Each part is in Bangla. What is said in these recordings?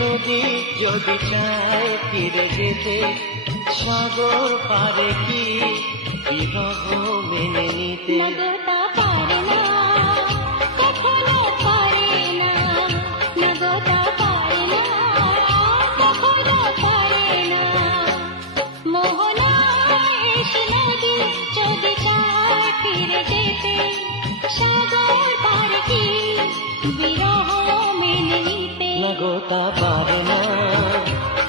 নদী যদি চায় ফিরে যেতে, সাগর পারে কি বিবাহ মেনে নিতে? নগতা পারে না, কখনো পারে না, নগতা পারে না, কখনো পারে না। মোহনায় এসে নদী যদি চায় ফিরে যেতে, সাগর পারে কি বিরহ মেনে নিতে? নগতা পারে না,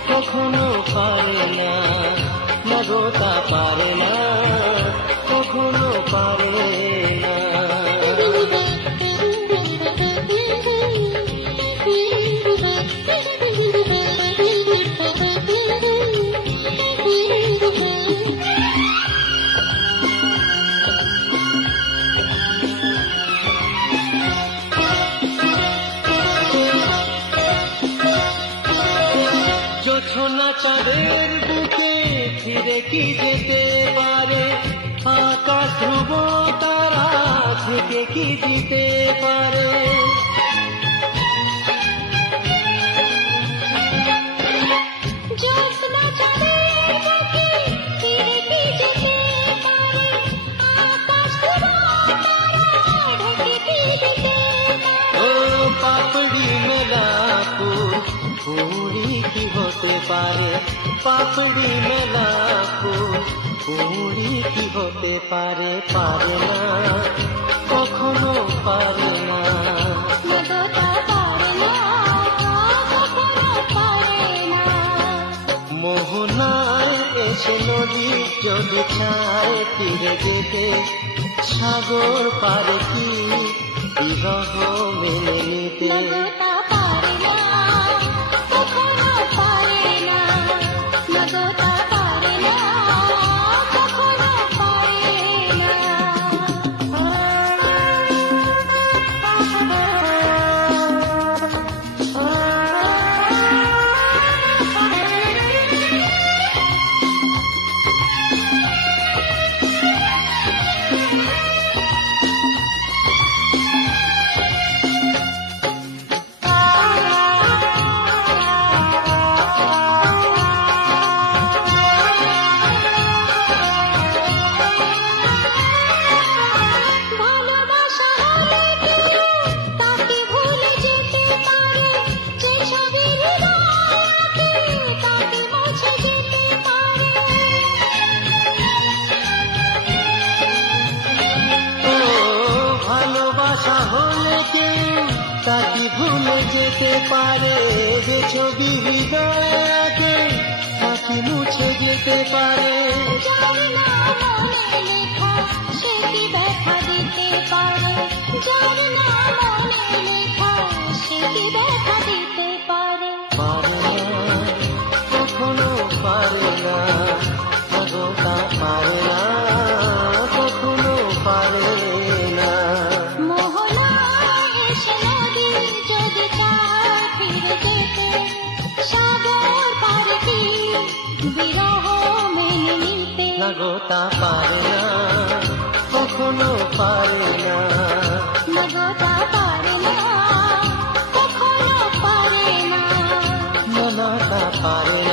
কখনো পারে না, নগতা পারে না, কখনো পারে না। জোছনা চাঁদের বুকে ফিরে কি যেতে পারে? আকাশ ধ্রুব তারা থেকে কি দিতে পারে? জ্যোৎস্না চাঁদের বুকে ফিরে কি যেতে পারে? আকাশ ধ্রুব তারা ঢেকে কি দিতে পারে? ও পাপড়ি মেলা ফুল ফুলি কি হতে পারে? পাপড়ি মেলা ফুল ফুলি কি হতে পারে? পারে না, কখনো পারে না। নগতা পারে না, কখনো পারে না। মোহনায় এসে নদী যদি চায় ফিরে যেতে, সাগর পারে কি বিবাহ মেনে নিতে? নগতা পারে না, কখনো পারে না, নগতা পারে না, কখনো পারে না। ভালোবাসা হলে কেউ তাকে ভুলে যেতে পারে, যে ছবি হৃদয়ে তাকে মুছে যেতে পারে। ও ভালোবাসা হলে কেউ তাকে ভুলে যেতে পারে, যে ছবি হৃদয়কে তাকে মুছে যেতে পারে। যার নাম মনে লেখা সে কি ব্যথা দিতে পারে? যার নাম মনে লেখা সে কি ব্যথা দিতে পারে? পারে না, কখনো পারে না, নগতা পারে না, কখনো পারে না। মোহনায় এসে নদী যদি চায় ফিরে যেতে, সাগর পারে কি বিরহ মেনে নিতে? নগতা পারে না, কখনো পারে না, নগতা পারে না, কখনো পারে না। নগতা পারে না।